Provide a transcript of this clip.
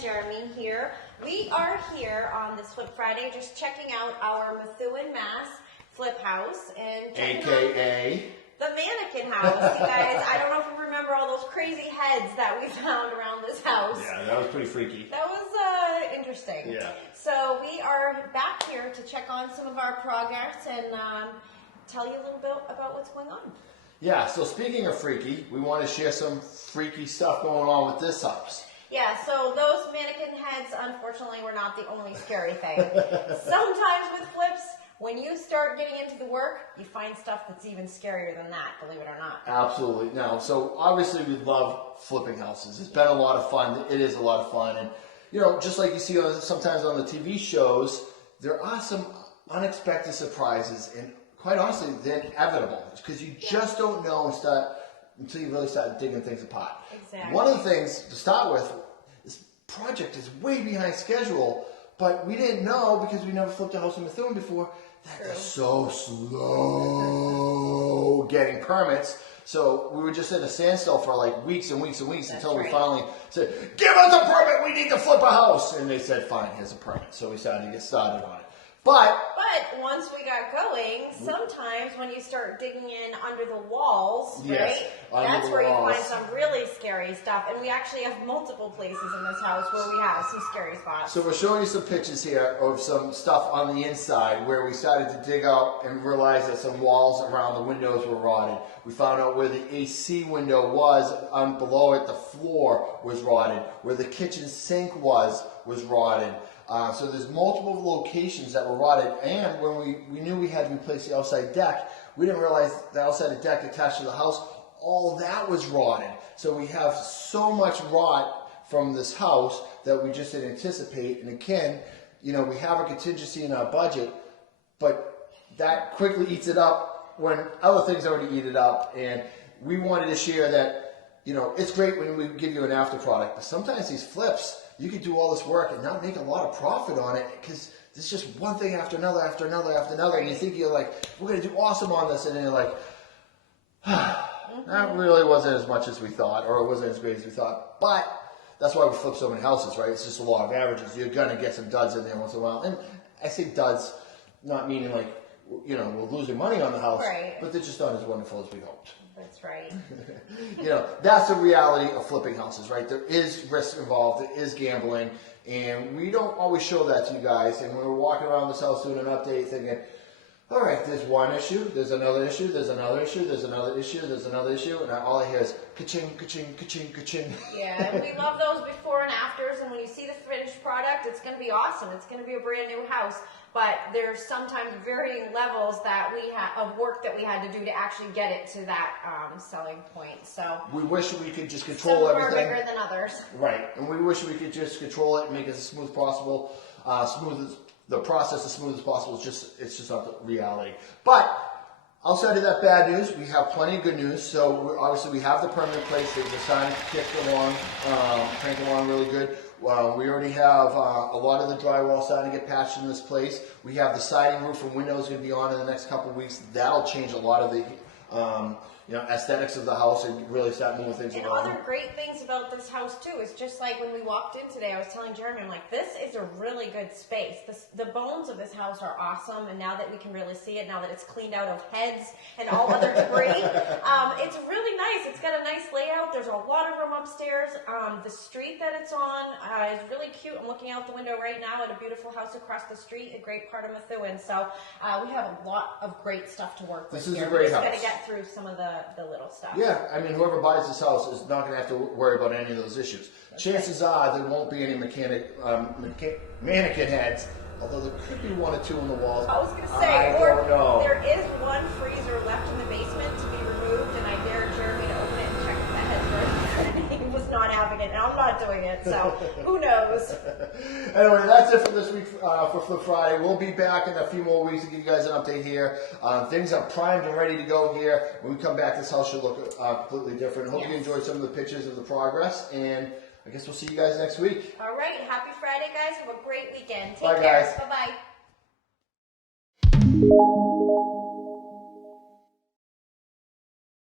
and Jeremy here. We are here on this Flip Friday just checking out our Methuen, Mass flip house and AKA the mannequin house. You guys, I don't know if you remember all those crazy heads that we found around this house. Yeah, that was pretty freaky. That was interesting. Yeah. So we are back here to check on some of our progress and tell you a little bit about what's going on. Yeah, so speaking of freaky, we want to share some freaky stuff going on with this house. Yeah, so those mannequin heads, unfortunately, were not the only scary thing. Sometimes with flips, when you start getting into the work, you find stuff that's even scarier than that, believe it or not. Absolutely. No, so obviously we love flipping houses. It's been a lot of fun. It is a lot of fun. And, you know, just like you see sometimes on the TV shows, there are some unexpected surprises. And quite honestly, they're inevitable because you just don't know until you really start digging things apart. Exactly. One of the things to start with, this project is way behind schedule, but we didn't know because we never flipped a house in Methuen before that they're so slow getting permits. So we were just in a standstill for like weeks and weeks and weeks until we finally said, "Give us a permit, we need to flip a house." And they said, "Fine, here's a permit." So we started to get started on it. But once we got going, sometimes when you start digging in under the walls, yes, right, that's where you find some really scary stuff. And we actually have multiple places in this house where we have some scary spots. So we're showing you some pictures here of some stuff on the inside where we started to dig out and realize that some walls around the windows were rotted. We found out where the AC window was, below it the floor was rotted. Where the kitchen sink was rotted. So there's multiple locations that were rotted, and when we knew we had to replace the outside deck, we didn't realize the outside deck attached to the house, all that was rotted. So we have so much rot from this house that we just didn't anticipate. And again, you know, we have a contingency in our budget, but that quickly eats it up when other things already eat it up. And we wanted to share that, you know, it's great when we give you an after product, but sometimes these flips, you could do all this work and not make a lot of profit on it because there's just one thing after another, after another, after another. And you think you're like, we're going to do awesome on this. And then you're like, that really wasn't as much as we thought, or it wasn't as great as we thought. But that's why we flip so many houses, right? It's just a law of averages. You're going to get some duds in there once in a while. And I say duds, not meaning like, you know, we're losing money on the house, but they're just not as wonderful as we hoped. That's right. You know, that's the reality of flipping houses, right? There is risk involved, there is gambling, and we don't always show that to you guys. And when we're walking around this house doing an update thinking, all right, there's one issue, there's another issue, there's another issue, there's another issue, there's another issue, and all I hear is ka-ching, ka-ching, ka-ching, ka-ching. Yeah, and we love those before and afters, and when you see the finished product, it's going to be awesome. It's going to be a brand new house. But there's sometimes varying levels that we of work that we had to do to actually get it to that selling point. So we wish we could just control everything. Some are bigger than others. Right, and we wish we could just control it and make it as smooth as possible, the process as smooth as possible. It's just not the reality. But outside of that bad news, we have plenty of good news. So obviously we have the permanent place. They're starting to kick along, crank along really good. We already have a lot of the drywall starting to get patched in this place. We have the siding, roof, and windows going to be on in the next couple of weeks. That'll change a lot of the aesthetics of the house and really start moving things around. And other great things about this house too is just like when we walked in today, I was telling Jeremy, I'm like, this is a really good space. The bones of this house are awesome, and now that we can really see it, now that it's cleaned out of heads and all other debris, it's really nice. It's got a nice layout. There's a lot of room upstairs. The street that it's on is really cute. I'm looking out the window right now at a beautiful house across the street, a great part of Methuen. So we have a lot of great stuff to work with. This is a great house. We're just going to get through some of the little stuff. Yeah, I mean, whoever buys this house is not going to have to worry about any of those issues. Chances are there won't be any mannequin heads, although there could be one or two on the walls. I was going to say, there is one freezer left in the basement to be removed, and I dare Jeremy to open it and check if the heads were. He was not having it, and I'm not doing it, so who knows? Anyway, that's it for this week for Flip Friday. We'll be back in a few more weeks to give you guys an update here. Things are primed and ready to go here. When we come back, this house should look completely different. Hope you enjoyed some of the pictures of the progress, and I guess we'll see you guys next week. All right. Happy Friday, guys. Have a great weekend. Take Bye, care. guys. Bye-bye.